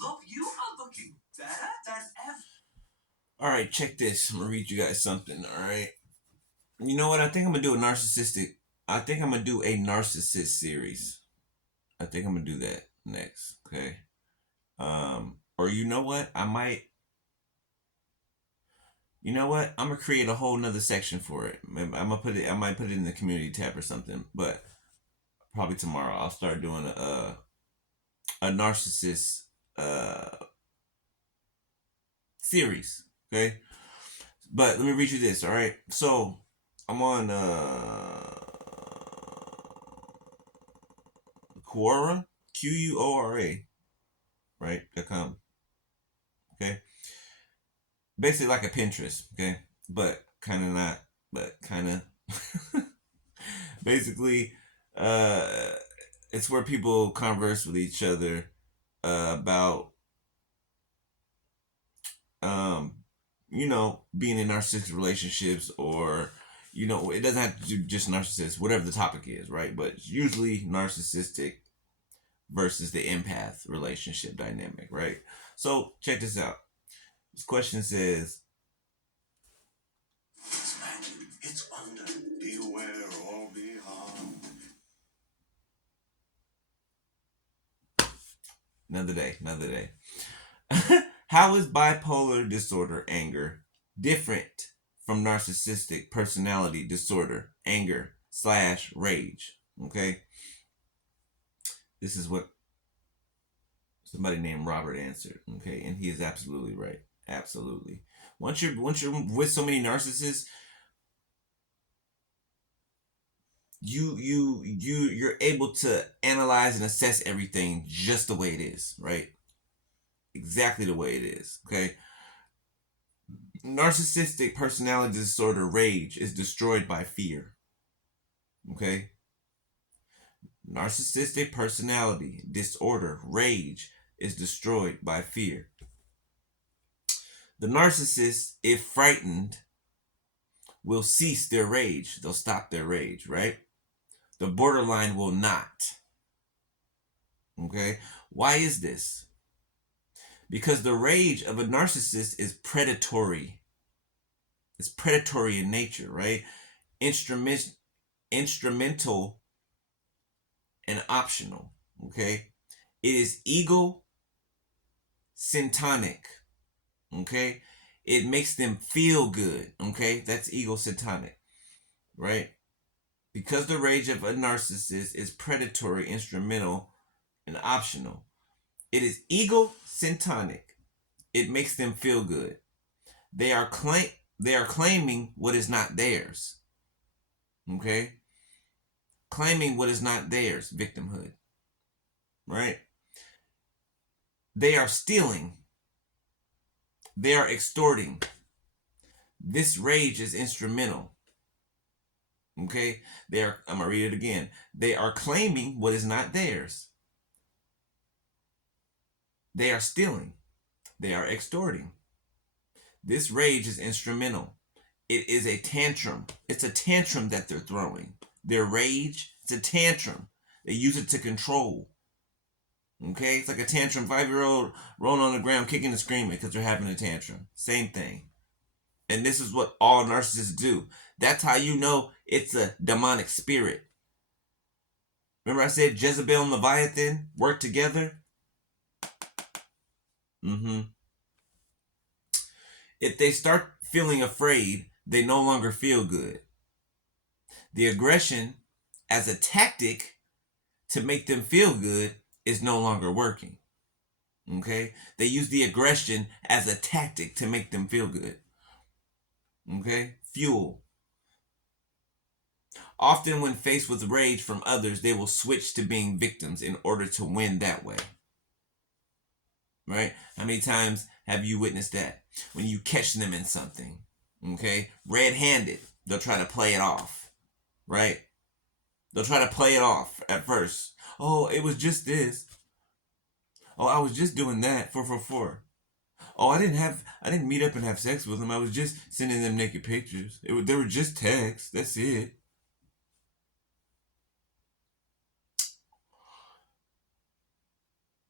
Look, you are looking better than ever. All right, check this. I'm gonna read you guys something. All right. You know what? I think I'm gonna do a narcissistic. I think I'm gonna do a narcissist series. I think I'm gonna do that next. Okay. Or you know what? I might. You know what? I'm gonna create a whole nother section for it. I'm gonna put it. I might put it in the community tab or something. But probably tomorrow I'll start doing a narcissist uh series. Okay. But let me read you this. All right. So I'm on Quora, Quora, right? .com. Okay. Basically like a Pinterest. Okay. But kind of not. But kind of. Basically, uh, it's where people converse with each other about um, being in narcissistic relationships, or it doesn't have to do just narcissists, whatever the topic is, right? But it's usually narcissistic versus the empath relationship dynamic, right? So check this out. This question says, It's magic. It's wonder. Beware or be harmed. another day, another day. How is bipolar disorder anger different from narcissistic personality disorder anger slash rage? Okay, this is what somebody named Robert answered. Okay, and he is absolutely right. Absolutely. Once you're with so many narcissists, you're able to analyze and assess everything just the way it is, right? Exactly the way it is. Okay. Narcissistic personality disorder rage is destroyed by fear. Okay. Narcissistic personality disorder rage is destroyed by fear. The narcissist, if frightened, will cease their rage. They'll stop their rage, right? The borderline will not. Okay. Why is this? Because the rage of a narcissist is predatory. It's predatory in nature, right? Instrument, instrumental and optional. Okay. It is egocentric. Okay. It makes them feel good. Okay. That's egocentric, right? Because the rage of a narcissist is predatory, instrumental, and optional. It is egocentric. It makes them feel good. They are claiming what is not theirs. Okay? Claiming what is not theirs, victimhood. Right? They are stealing. They are extorting. This rage is instrumental. Okay? I'm gonna read it again. They are claiming what is not theirs. They are stealing. They are extorting. This rage is instrumental. It is a tantrum. It's a tantrum that they're throwing. Their rage, it's a tantrum. They use it to control. Okay? It's like a tantrum. 5-year-old rolling on the ground, kicking and screaming because they're having a tantrum. Same thing. And this is what all narcissists do. That's how you know it's a demonic spirit. Remember I said Jezebel and Leviathan work together? Mm-hmm. If they start feeling afraid, they no longer feel good. The aggression as a tactic to make them feel good is no longer working. Okay? They use the aggression as a tactic to make them feel good. Okay? Fuel. Often, when faced with rage from others, they will switch to being victims in order to win that way. Right? How many times have you witnessed that? When you catch them in something, okay? Red handed, they'll try to play it off. Right? They'll try to play it off at first. Oh, it was just this. Oh, I was just doing that. 444. Oh, I didn't meet up and have sex with them. I was just sending them naked pictures. They were just texts. That's it.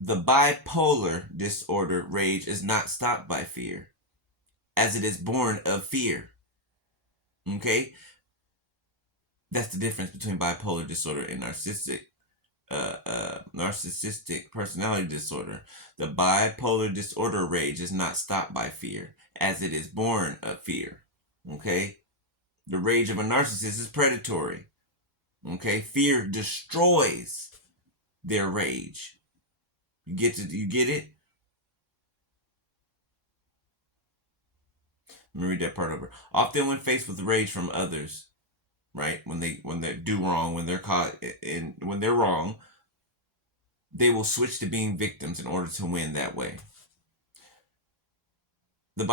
The bipolar disorder rage is not stopped by fear, as it is born of fear. Okay? That's the difference between bipolar disorder and narcissistic personality disorder. The bipolar disorder rage is not stopped by fear, as it is born of fear. Okay? The rage of a narcissist is predatory. Okay? Fear destroys their rage. You get it? Let me read that part over. Often when faced with rage from others, right? When they do wrong, when they're caught in when they're wrong, they will switch to being victims in order to win that way. The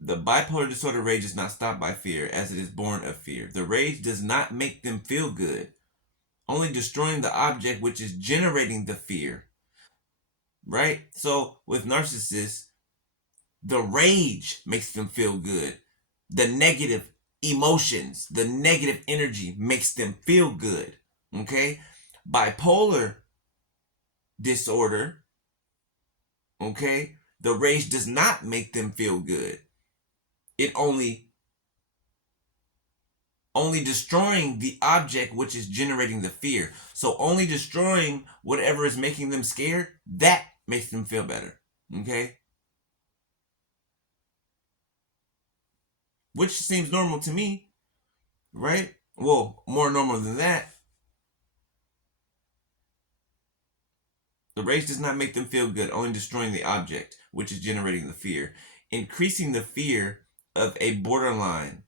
bipolar disorder rage is not stopped by fear, as it is born of fear. The rage does not make them feel good, only destroying the object which is generating the fear. Right? So with narcissists, the rage makes them feel good. The negative emotions, the negative energy makes them feel good. Okay? Bipolar disorder, okay, the rage does not make them feel good. It only destroying the object which is generating the fear. So only destroying whatever is making them scared, that makes them feel better. Okay? Which seems normal to me, right? Well, more normal than that. The rage does not make them feel good, only destroying the object, which is generating the fear. Increasing the fear of a borderline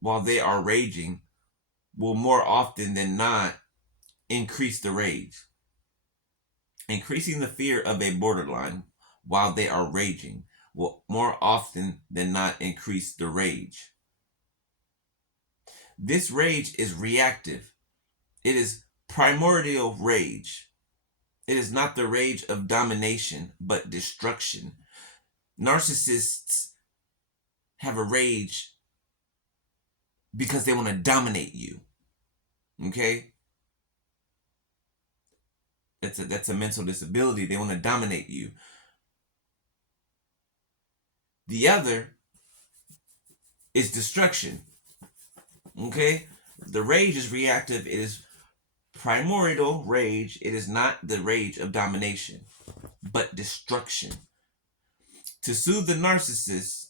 while they are raging will more often than not increase the rage. Increasing the fear of a borderline while they are raging will more often than not increase the rage. This rage is reactive. It is primordial rage. It is not the rage of domination, but destruction. Narcissists have a rage because they want to dominate you. Okay? That's a mental disability. They want to dominate you. The other is destruction. Okay? The rage is reactive. It is primordial rage. It is not the rage of domination, but destruction. To soothe the narcissist,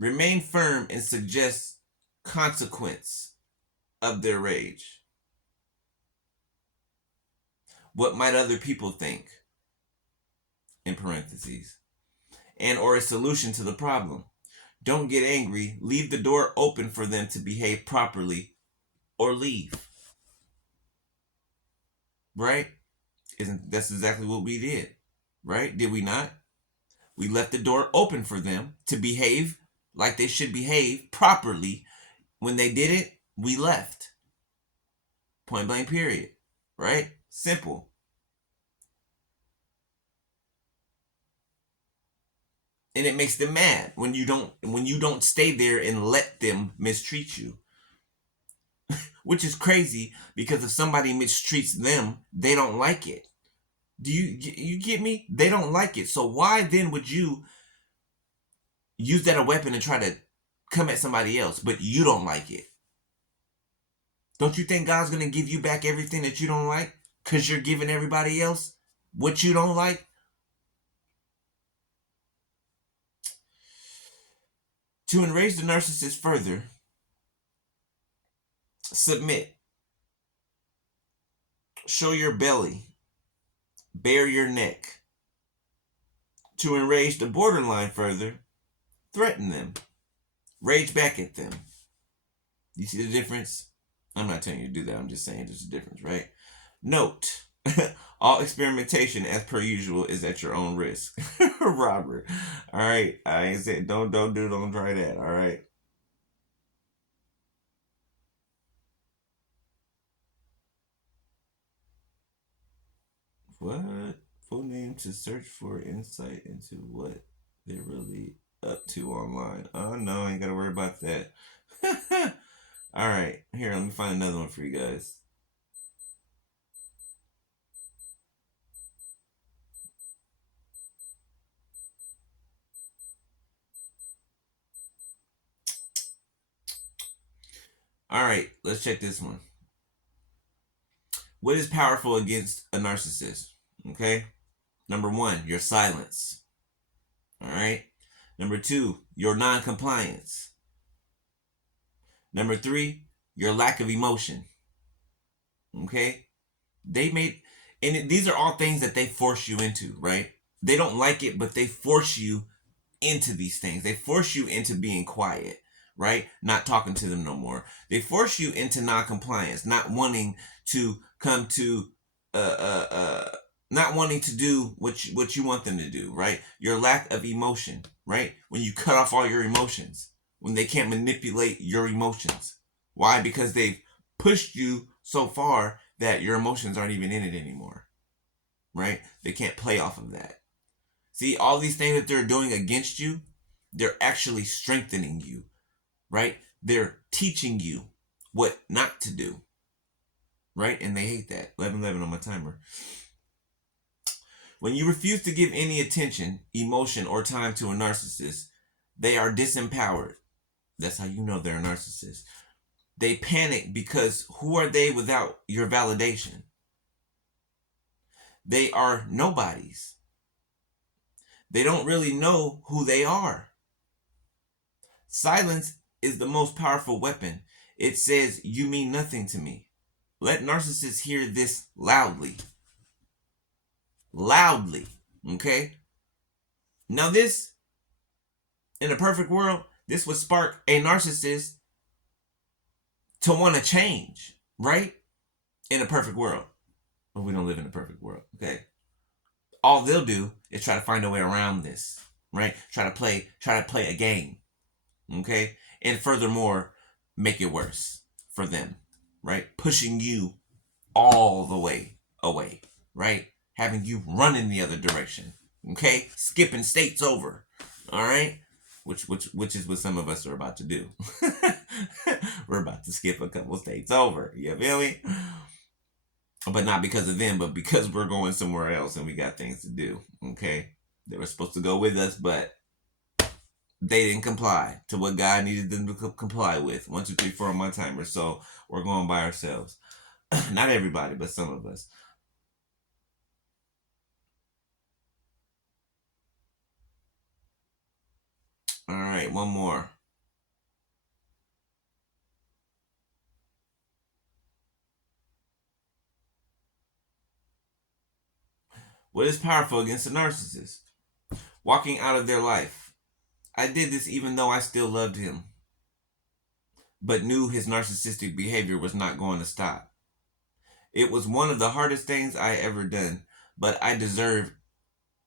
remain firm and suggest consequence of their rage. What might other people think? In parentheses. And or a solution to the problem. Don't get angry. Leave the door open for them to behave properly or leave. Right? That's exactly what we did. Right? Did we not? We left the door open for them to behave like they should behave properly. When they did it, we left. Point blank period. Right? Simple. And it makes them mad when you don't stay there and let them mistreat you. Which is crazy, because if somebody mistreats them, they don't like it. Do you get me? They don't like it. So why then would you use that as a weapon and try to come at somebody else, but you don't like it? Don't you think God's going to give you back everything that you don't like because you're giving everybody else what you don't like? To enrage the narcissist further, submit. Show your belly. Bare your neck. To enrage the borderline further, threaten them. Rage back at them. You see the difference? I'm not telling you to do that. I'm just saying there's a difference, right? Note, all experimentation, as per usual, is at your own risk. Robert. All right. I ain't saying don't try that. All right. What? Full name to search for insight into what they're really up to online. Oh no, I ain't gotta worry about that. All right, here, let me find another one for you guys. All right, let's check this one. What is powerful against a narcissist? Okay. Number one, your silence. All right. Number two, your non-compliance. Number three, your lack of emotion. Okay. They made, these are all things that they force you into, right? They don't like it, but they force you into these things. They force you into being quiet, right? Not talking to them no more. They force you into non-compliance, not wanting to come to not wanting to do what you want them to do, right? Your lack of emotion, right? When you cut off all your emotions, when they can't manipulate your emotions. Why? Because they've pushed you so far that your emotions aren't even in it anymore, right? They can't play off of that. See, all these things that they're doing against you, they're actually strengthening you, right? They're teaching you what not to do, right? And they hate that. 11:11 on my timer. When you refuse to give any attention, emotion, or time to a narcissist, they are disempowered. That's how you know they're a narcissist. They panic because who are they without your validation? They are nobodies. They don't really know who they are. Silence is the most powerful weapon. It says, you mean nothing to me. Let narcissists hear this loudly. Loudly. Okay? Now this, in a perfect world, this would spark a narcissist to want to change, right? In a perfect world. But we don't live in a perfect world, okay? All they'll do is try to find a way around this, right? Try to play a game, okay? And furthermore, make it worse for them, right? Pushing you all the way away, right? Having you run in the other direction, okay? Skipping states over, all right? Which is what some of us are about to do. We're about to skip a couple states over. You feel me? But not because of them, but because we're going somewhere else and we got things to do. Okay? They were supposed to go with us, but they didn't comply to what God needed them to comply with. 1, 2, 3, 4 on my timer. So we're going by ourselves. Not everybody, but some of us. All right, one more. What is powerful against a narcissist? Walking out of their life. I did this even though I still loved him, but knew his narcissistic behavior was not going to stop. It was one of the hardest things I ever done, but I deserve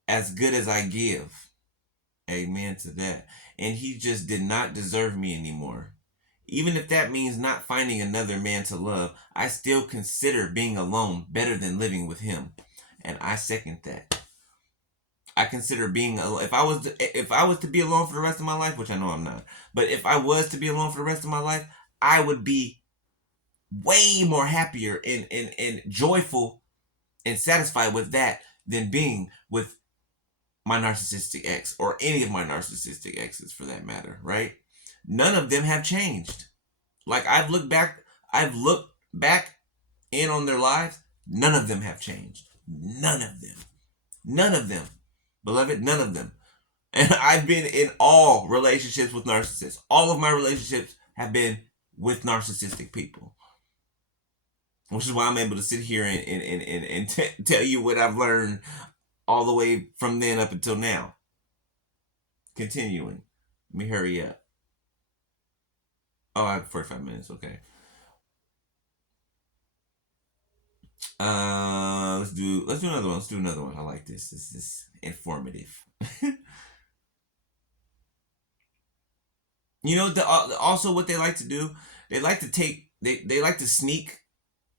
as good as I give. Amen to that. And he just did not deserve me anymore. Even if that means not finding another man to love, I still consider being alone better than living with him. And I second that. I consider being alone. If I was to be alone for the rest of my life, which I know I'm not, but if I was to be alone for the rest of my life, I would be way more happier and joyful and satisfied with that than being with my narcissistic ex or any of my narcissistic exes for that matter, right? None of them have changed. Like I've looked back in on their lives, none of them have changed. None of them. None of them. Beloved, none of them. And I've been in all relationships with narcissists. All of my relationships have been with narcissistic people. Which is why I'm able to sit here and tell you what I've learned all the way from then up until now. Continuing. Let me hurry up. Oh, I have 45 minutes. Okay. Let's do another one. Let's do another one. I like this. This is informative. You know, also what they like to do, they like to they like to sneak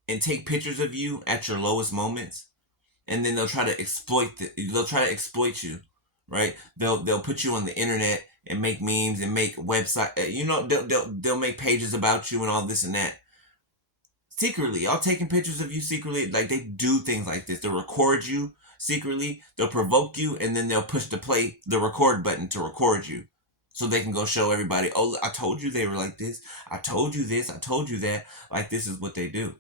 and take pictures of you at your lowest moments, and then they'll try to exploit you, right? They'll put you on the internet and make memes and make website. You know, they'll make pages about you and all this and that. Secretly, all taking pictures of you secretly. Like they do things like this. They'll record you secretly. They'll provoke you, and then they'll push the record button to record you. so they can go show everybody, oh, I told you they were like this. I told you this. I told you that. Like, this is what they do.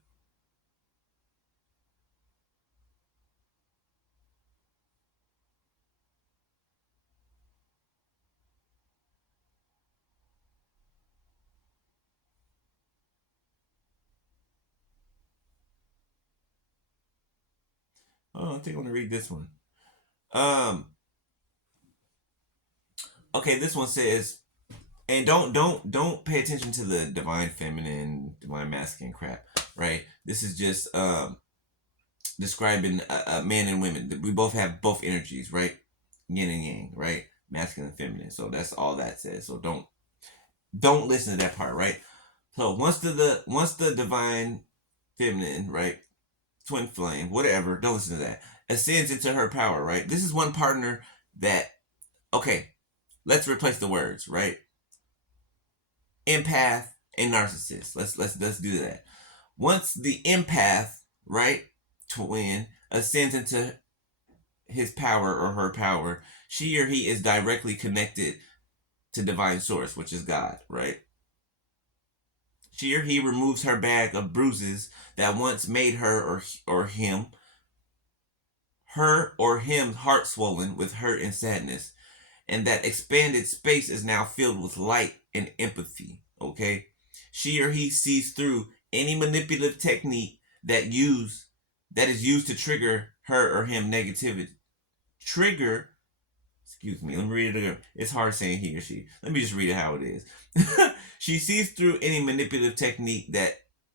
Oh, I think I want to read this one. Um, okay, this one says, and don't pay attention to the divine feminine, divine masculine crap, right? This is just describing men and women. We both have both energies, right? Yin and yang, right? Masculine and feminine. So that's all that says. So don't listen to that part, right? So once the divine feminine, right, twin flame, whatever, don't listen to that, ascends into her power, right? This is one partner that, okay, let's replace the words, right? Empath and narcissist. Let's do that. Once the empath, right, twin ascends into his power or her power, she or he is directly connected to divine source, which is God, right? She or he removes her bag of bruises that once made her or him heart swollen with hurt and sadness, and that expanded space is now filled with light and empathy. Okay, she or he sees through any manipulative technique that is used to trigger her or him negativity. Trigger, excuse me, let me read it again. It's hard saying he or she. Let me just read it how it is. She sees through any manipulative technique that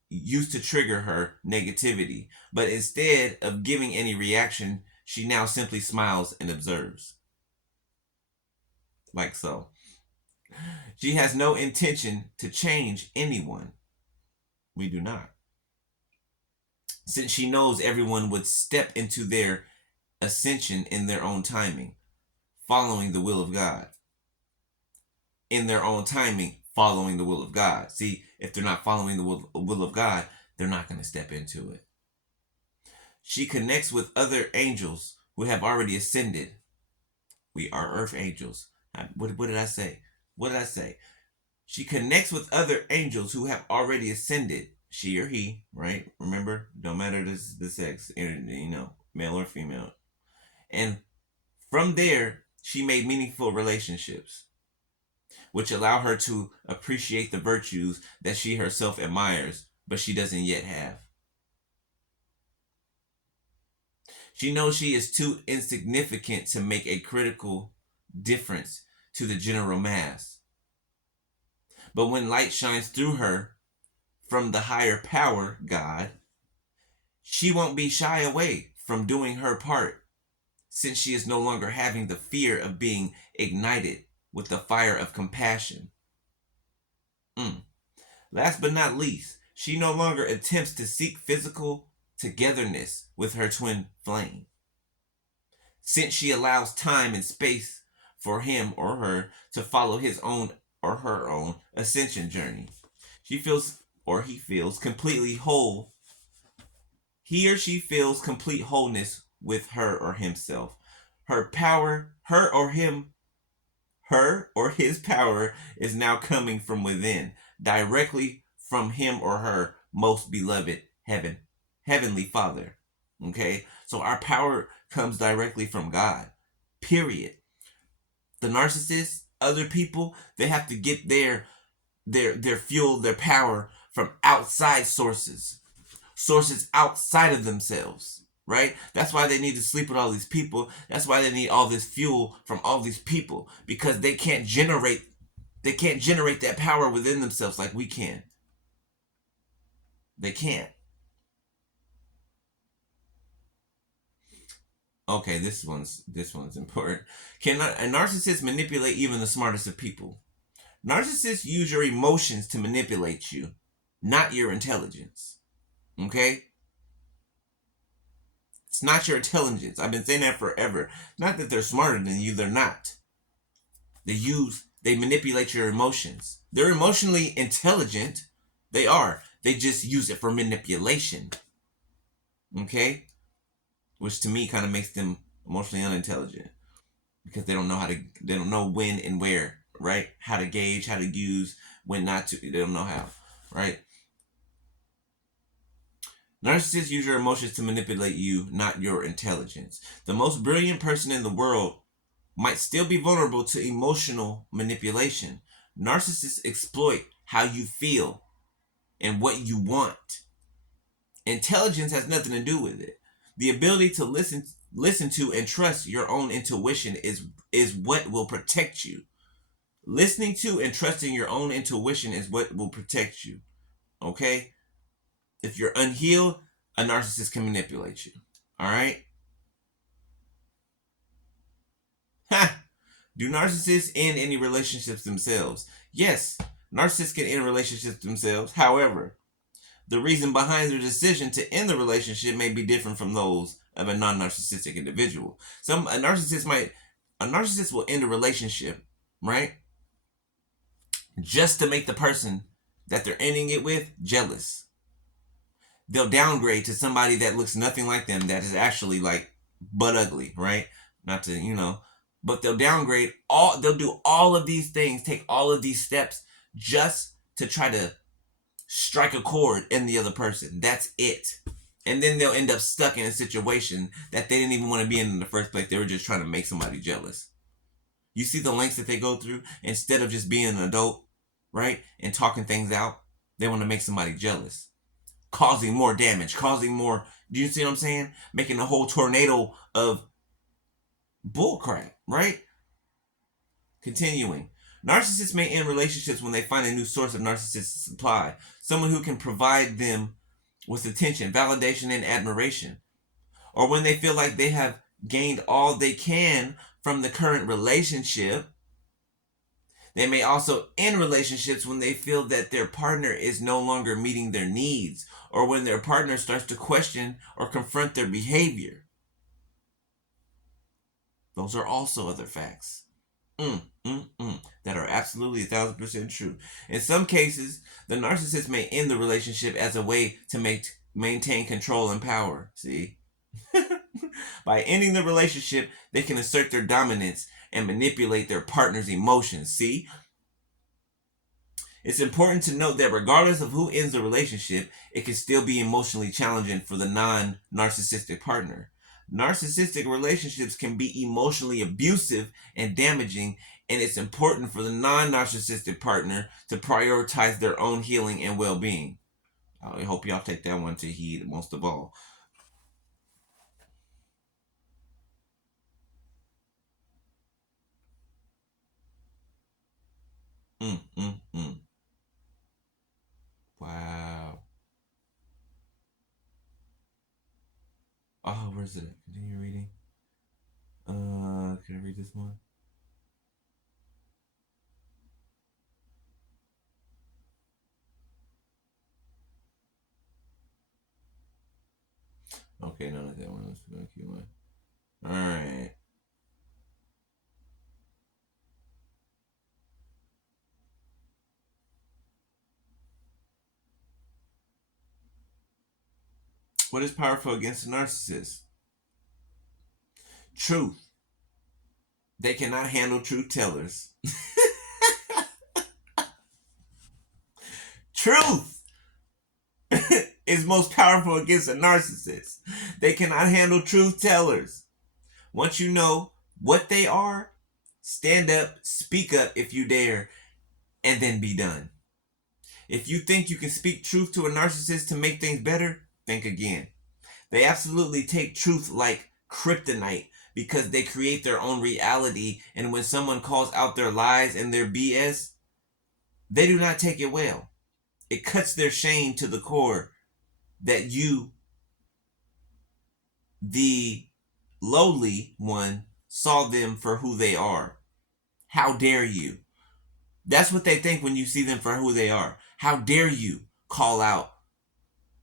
used to trigger her negativity, but instead of giving any reaction, she now simply smiles and observes. Like so. She has no intention to change anyone. We do not. Since she knows everyone would step into their ascension in their own timing, following the will of God. In their own timing, following the will of God. See, if they're not following the will of God, they're not going to step into it. She connects with other angels who have already ascended. We are earth angels. What did I say? What did I say? She connects with other angels who have already ascended. She or he, right? Remember, don't matter the sex, male or female. And from there, she made meaningful relationships, which allow her to appreciate the virtues that she herself admires, but she doesn't yet have. She knows she is too insignificant to make a critical difference to the general mass. But when light shines through her from the higher power, God, she won't be shy away from doing her part, since she is no longer having the fear of being ignited with the fire of compassion. Last but not least, she no longer attempts to seek physical togetherness with her twin flame, since she allows time and space for him or her to follow his own or her own ascension journey. She feels or he feels completely whole. He or she feels complete wholeness with her or himself. Her power, her or his power is now coming from within, directly from him or her most beloved heavenly Father. Okay? So our power comes directly from God. Period. The narcissists, other people, they have to get their fuel, their power from outside sources outside of themselves, right? That's why they need to sleep with all these people. That's why they need all this fuel from all these people, because they can't generate that power within themselves like we can. They can't. Okay, this one's important. Can a narcissist manipulate even the smartest of people? Narcissists use your emotions to manipulate you, not your intelligence. Okay? It's not your intelligence. I've been saying that forever. Not that they're smarter than you, they're not. They manipulate your emotions. They're emotionally intelligent. They are. They just use it for manipulation. Okay? Which to me kind of makes them emotionally unintelligent, because they don't know when and where, right? How to gauge, how to use, when not to. They don't know how, right? Narcissists use your emotions to manipulate you, not your intelligence. The most brilliant person in the world might still be vulnerable to emotional manipulation. Narcissists exploit how you feel and what you want. Intelligence has nothing to do with it. The ability to listen to and trust your own intuition is what will protect you. Listening to and trusting your own intuition is what will protect you. Okay? If you're unhealed, a narcissist can manipulate you. All right? Ha! Do narcissists end any relationships themselves? Yes, narcissists can end relationships themselves. However, the reason behind their decision to end the relationship may be different from those of a non-narcissistic individual. A narcissist will end a relationship, right? Just to make the person that they're ending it with jealous. They'll downgrade to somebody that looks nothing like them, that is actually like butt ugly, right? Not to, but they'll downgrade they'll do all of these things, take all of these steps just to try to strike a chord in the other person. That's it. And then they'll end up stuck in a situation that they didn't even want to be in the first place. They were just trying to make somebody jealous. You see the lengths that they go through instead of just being an adult, right? And talking things out. They want to make somebody jealous, causing more damage, causing more. Do you see what I'm saying? Making a whole tornado of bullcrap, right? Continuing. Narcissists may end relationships when they find a new source of narcissistic supply, someone who can provide them with attention, validation, and admiration. Or when they feel like they have gained all they can from the current relationship. They may also end relationships when they feel that their partner is no longer meeting their needs, or when their partner starts to question or confront their behavior. Those are also other facts. That are absolutely 1,000% true. In some cases, the narcissist may end the relationship as a way to maintain control and power. See? By ending the relationship, they can assert their dominance and manipulate their partner's emotions. See? It's important to note that regardless of who ends the relationship, it can still be emotionally challenging for the non-narcissistic partner. Narcissistic relationships can be emotionally abusive and damaging, and it's important for the non-narcissistic partner to prioritize their own healing and well-being. I hope y'all take that one to heed most of all. Wow. Oh, where's it? Continue reading. Can I read this one? Okay, none of that one. Let's go keep one. All right. What is powerful against a narcissist? Truth. They cannot handle truth tellers. Truth is most powerful against a narcissist. They cannot handle truth tellers. Once you know what they are, stand up, speak up if you dare, and then be done. If you think you can speak truth to a narcissist to make things better, think again. They absolutely take truth like kryptonite because they create their own reality, and when someone calls out their lies and their BS, they do not take it well. It cuts their shame to the core that you, the lowly one, saw them for who they are. How dare you? That's what they think when you see them for who they are. How dare you call out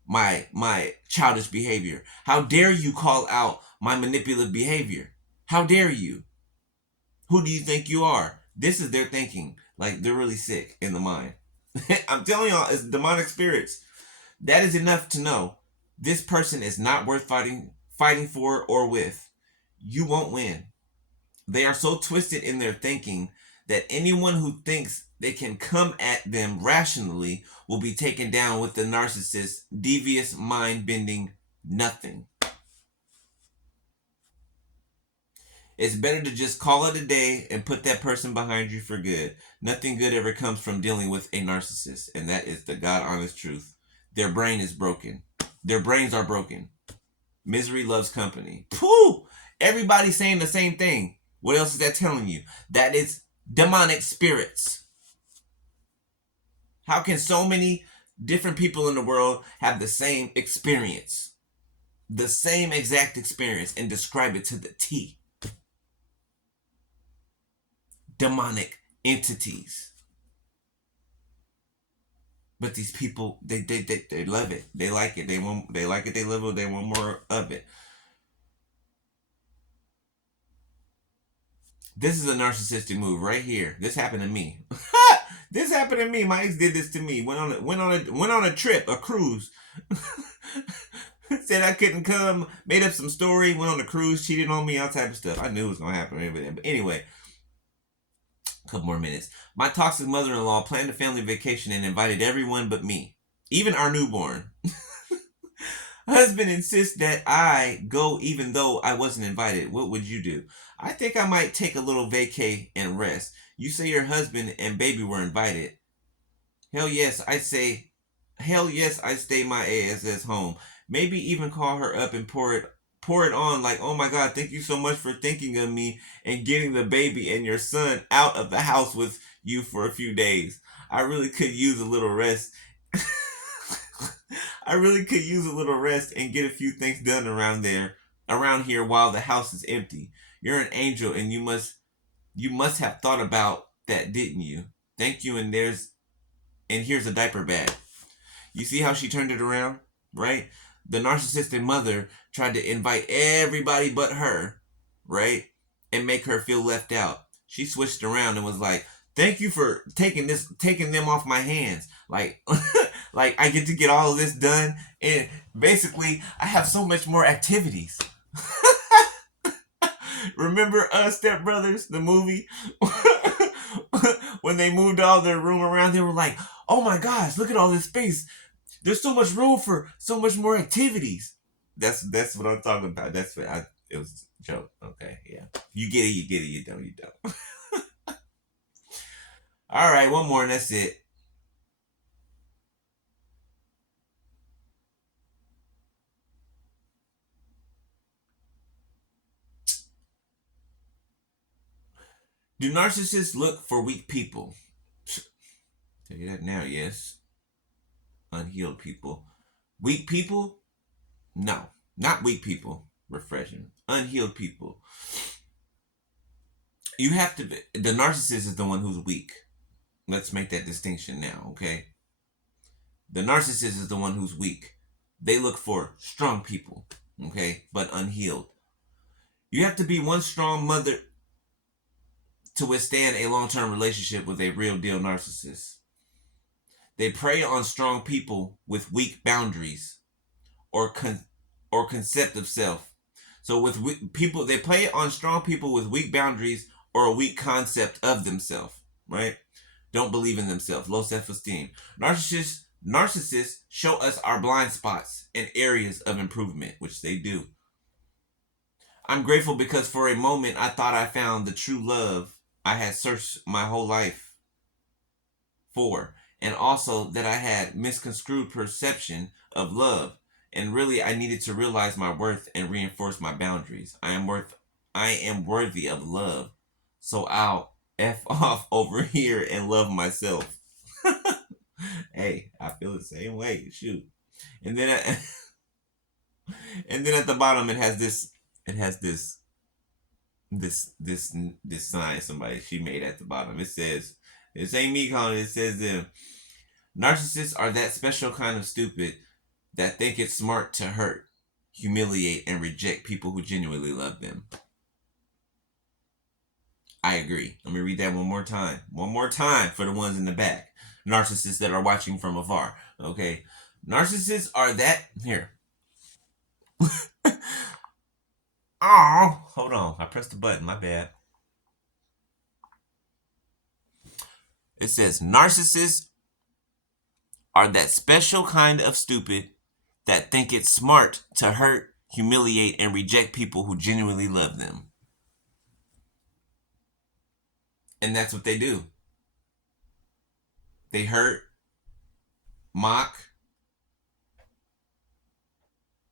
my childish behavior? How dare you call out my manipulative behavior? How dare you? Who do you think you are? This is their thinking. Like, they're really sick in the mind. I'm telling y'all, it's demonic spirits. That is enough to know this person is not worth fighting for or with. You won't win. They are so twisted in their thinking that anyone who thinks they can come at them rationally will be taken down with the narcissist's devious, mind-bending nothing. It's better to just call it a day and put that person behind you for good. Nothing good ever comes from dealing with a narcissist, and that is the God honest truth. Their brain is broken. Their brains are broken. Misery loves company. Pooh! Everybody's saying the same thing. What else is that telling you? That is demonic spirits. How can so many different people in the world have the same experience? The same exact experience and describe it to the T? Demonic entities. But these people, they love it. They like it. They like it. They love it. They want more of it. This is a narcissistic move right here. This happened to me. This happened to me. My ex did this to me. Went on a trip, a cruise. Said I couldn't come. Made up some story. Went on a cruise. Cheated on me. All type of stuff. I knew it was gonna happen. But anyway, a couple more minutes. My toxic mother-in-law planned a family vacation and invited everyone but me, even our newborn. Husband insists that I go even though I wasn't invited. What would you do? I think I might take a little vacay and rest. You say your husband and baby were invited. Hell yes, I say. Hell yes, I stay my ass home. Maybe even call her up and pour it on like, oh my God, thank you so much for thinking of me and getting the baby and your son out of the house with you for a few days. I really could use a little rest. I really could use a little rest and get a few things done around here while the house is empty. You're an angel and you must have thought about that, didn't you? Thank you, and here's a diaper bag. You see how she turned it around, right? The narcissistic mother tried to invite everybody but her, right? And make her feel left out. She switched around and was like, thank you for taking them off my hands. Like, like I get to get all of this done. And basically, I have so much more activities. Remember Step Brothers, the movie? When they moved all their room around, they were like, oh my gosh, look at all this space. There's so much room for so much more activities. That's what I'm talking about. It was a joke. Okay, yeah. You get it, you don't. All right, one more and that's it. Do narcissists look for weak people? Tell you that now, yes. Unhealed people. Weak people? No, not weak people. Refreshing. Unhealed people. You have to be, the narcissist is the one who's weak. Let's make that distinction now, okay? The narcissist is the one who's weak. They look for strong people, okay, but unhealed. You have to be one strong mother to withstand a long-term relationship with a real deal narcissist. They prey on strong people with weak boundaries or concept of self. So with people, they play on strong people with weak boundaries or a weak concept of themselves, right? Don't believe in themselves, low self-esteem. Narcissists show us our blind spots and areas of improvement, which they do. I'm grateful because for a moment I thought I found the true love I had searched my whole life for, and also that I had misconstrued perception of love, and really I needed to realize my worth and reinforce my boundaries. I am worthy of love, so I'll F off over here and love myself. Hey, I feel the same way. Shoot. And then and then at the bottom it has this sign she made at the bottom. It says, this ain't me calling it says narcissists are that special kind of stupid that think it's smart to hurt, humiliate, and reject people who genuinely love them. I agree. Let me read that one more time. One more time for the ones in the back. Narcissists that are watching from afar. Okay. Narcissists are that here. Oh, hold on. I pressed the button. My bad. It says narcissists are that special kind of stupid that think it's smart to hurt, humiliate, and reject people who genuinely love them. And that's what they do. They hurt, mock,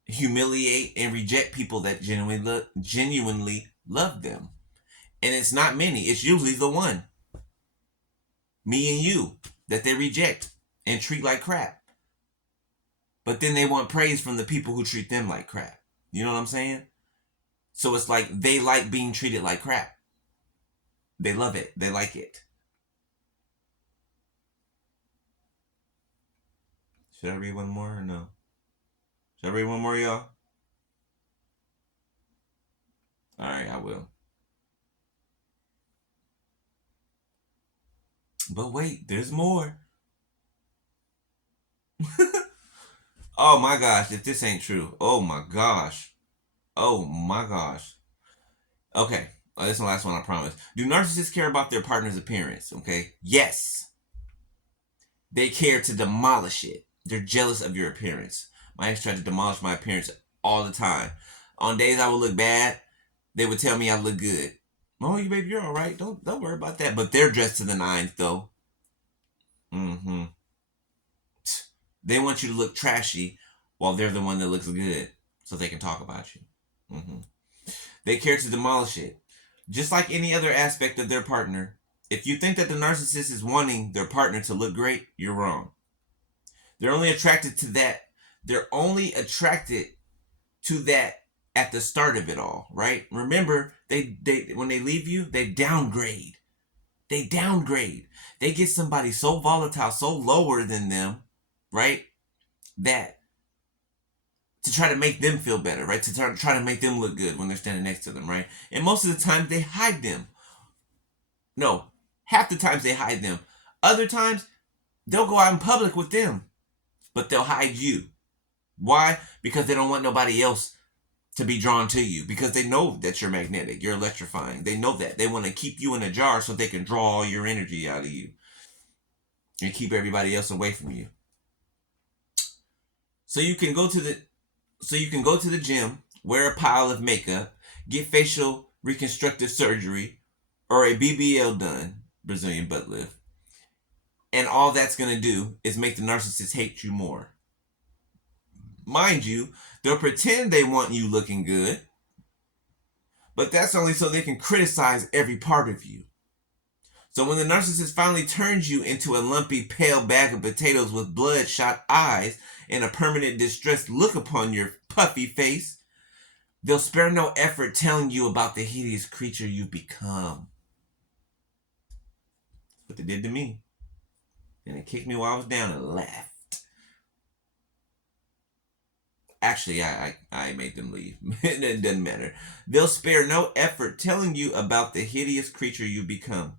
humiliate, and reject people that genuinely love them. And it's not many. It's usually the one, me and you, that they reject and treat like crap. But then they want praise from the people who treat them like crap. You know what I'm saying? So it's like they like being treated like crap. They love it. They like it. Should I read one more or no? Should I read one more, y'all? All right, I will. But wait, there's more. Oh my gosh, if this ain't true. Oh my gosh. Oh my gosh. Okay, this is the last one, I promise. Do narcissists care about their partner's appearance? Okay, yes. They care to demolish it. They're jealous of your appearance. My ex tried to demolish my appearance all the time. On days I would look bad, they would tell me I look good. Oh, you baby, you're all right. Don't worry about that. But they're dressed to the nines, though. Mm-hmm. They want you to look trashy while they're the one that looks good, so they can talk about you. Mm-hmm. They care to demolish it. Just like any other aspect of their partner, if you think that the narcissist is wanting their partner to look great, you're wrong. They're only attracted to that. They're only attracted to that at the start of it all, right? Remember, they when they leave you, they downgrade. They downgrade. They get somebody so volatile, so lower than them, right? That to try to make them feel better, right? To try to make them look good when they're standing next to them, right? And most of the time they hide them. No, half the times they hide them. Other times they'll go out in public with them, but they'll hide you. Why? Because they don't want nobody else to be drawn to you, because they know that you're magnetic, you're electrifying. They know that. They want to keep you in a jar so they can draw all your energy out of you and keep everybody else away from you. So you can go to the gym, wear a pile of makeup, get facial reconstructive surgery or a BBL done, Brazilian butt lift. And all that's going to do is make the narcissist hate you more. Mind you, they'll pretend they want you looking good, but that's only so they can criticize every part of you. So when the narcissist finally turns you into a lumpy, pale bag of potatoes with bloodshot eyes and a permanent distressed look upon your puffy face, they'll spare no effort telling you about the hideous creature you've become. That's what they did to me. And they kicked me while I was down and laughed. Actually, I made them leave. It doesn't matter. They'll spare no effort telling you about the hideous creature you become.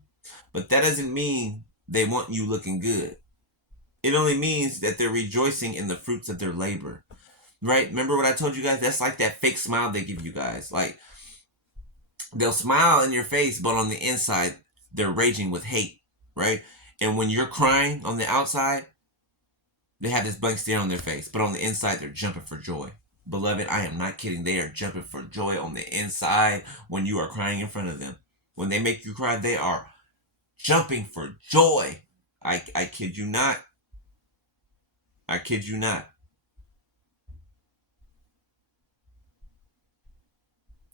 But that doesn't mean they want you looking good. It only means that they're rejoicing in the fruits of their labor. Right? Remember what I told you guys? That's like that fake smile they give you guys. Like, they'll smile in your face, but on the inside, they're raging with hate. Right? And when you're crying on the outside, they have this blank stare on their face, but on the inside, they're jumping for joy. Beloved, I am not kidding. They are jumping for joy on the inside when you are crying in front of them. When they make you cry, they are jumping for joy. I kid you not. I kid you not.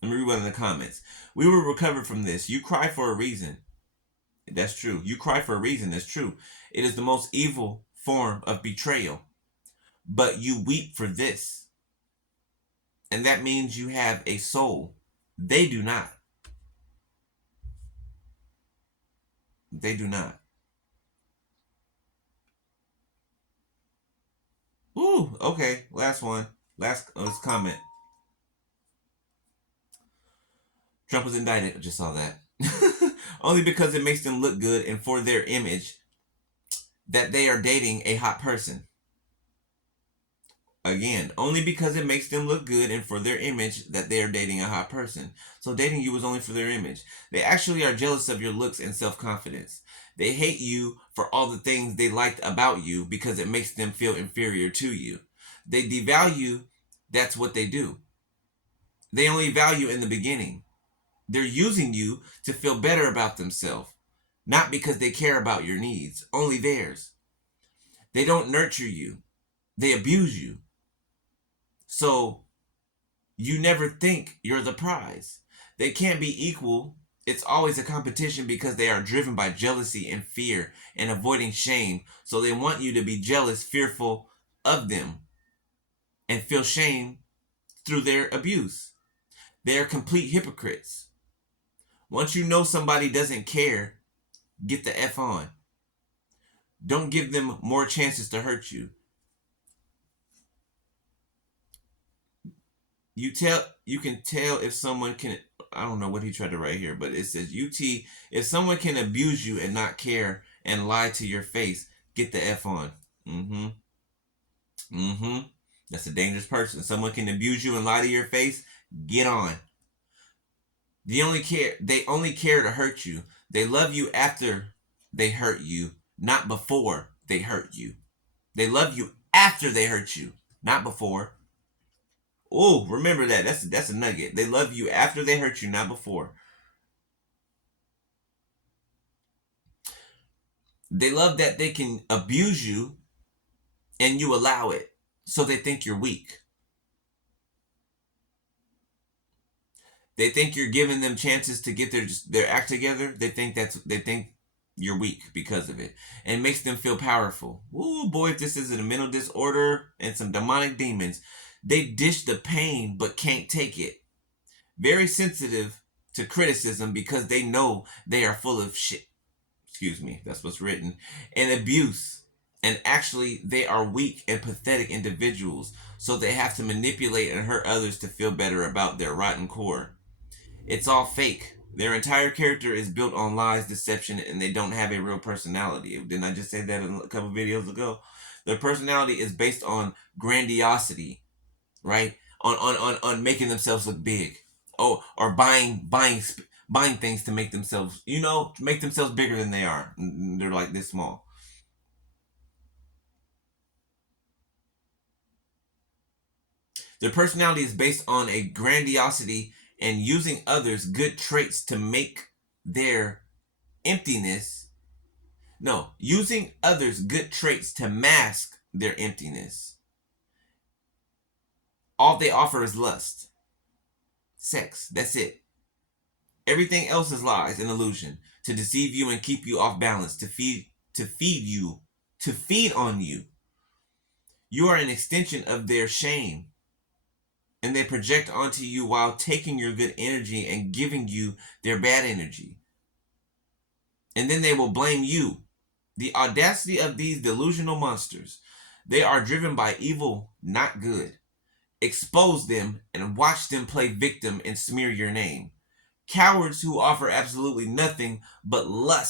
Let me read one in the comments. We will recover from this. You cry for a reason. That's true. You cry for a reason. That's true. It is the most evil form of betrayal. But you weep for this. And that means you have a soul. They do not. They do not. Ooh, okay. Last one. Last comment. Trump was indicted. I just saw that. Only because it makes them look good and for their image that they are dating a hot person. Again, only because it makes them look good and for their image that they are dating a hot person. So dating you is only for their image. They actually are jealous of your looks and self-confidence. They hate you for all the things they liked about you because it makes them feel inferior to you. They devalue, that's what they do. They only value in the beginning. They're using you to feel better about themselves, not because they care about your needs, only theirs. They don't nurture you, they abuse you. So you never think you're the prize. They can't be equal. It's always a competition because they are driven by jealousy and fear and avoiding shame. So they want you to be jealous, fearful of them, and feel shame through their abuse. They are complete hypocrites. Once you know somebody doesn't care, get the F on. Don't give them more chances to hurt you. You can tell if someone can, I don't know what he tried to write here, but it says if someone can abuse you and not care and lie to your face, get the F on. Mm-hmm. Mm-hmm. That's a dangerous person. Someone can abuse you and lie to your face, get on. They only care to hurt you. They love you after they hurt you, not before they hurt you. They love you after they hurt you, not before. Oh, remember that. That's a nugget. They love you after they hurt you, not before. They love that they can abuse you and you allow it. So they think you're weak. They think you're giving them chances to get their act together. They think you're weak because of it. And it makes them feel powerful. Ooh, boy, if this isn't a mental disorder and some demonic demons. They dish the pain but can't take it. Very sensitive to criticism because they know they are full of shit. Excuse me, that's what's written. And abuse. And actually, they are weak and pathetic individuals. So they have to manipulate and hurt others to feel better about their rotten core. It's all fake. Their entire character is built on lies, deception, and they don't have a real personality. Didn't I just say that a couple videos ago? Their personality is based on grandiosity, right? On making themselves look big. Oh, or buying things to make themselves, make themselves bigger than they are. They're like this small. Their personality is based on a grandiosity and using others' good traits to make their emptiness. No, using others' good traits to mask their emptiness. All they offer is lust, sex. That's it. Everything else is lies and illusion to deceive you and keep you off balance, to feed on you. You are an extension of their shame, and they project onto you while taking your good energy and giving you their bad energy. And then they will blame you. The audacity of these delusional monsters. They are driven by evil, not good. Expose them and watch them play victim and smear your name. Cowards who offer absolutely nothing but lust